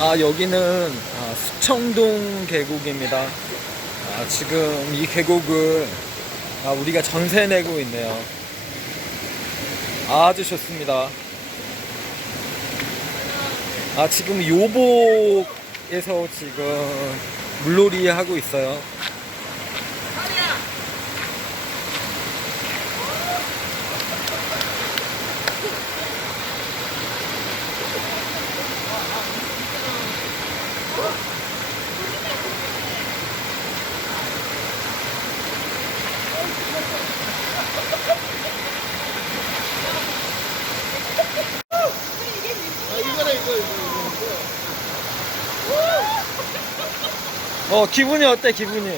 여기는 수청동 계곡입니다. 지금 이 계곡을 우리가 전세 내고 있네요. 아주 좋습니다. 지금 요복에서 지금 물놀이 하고 있어요. 기분이 어때, 기분이?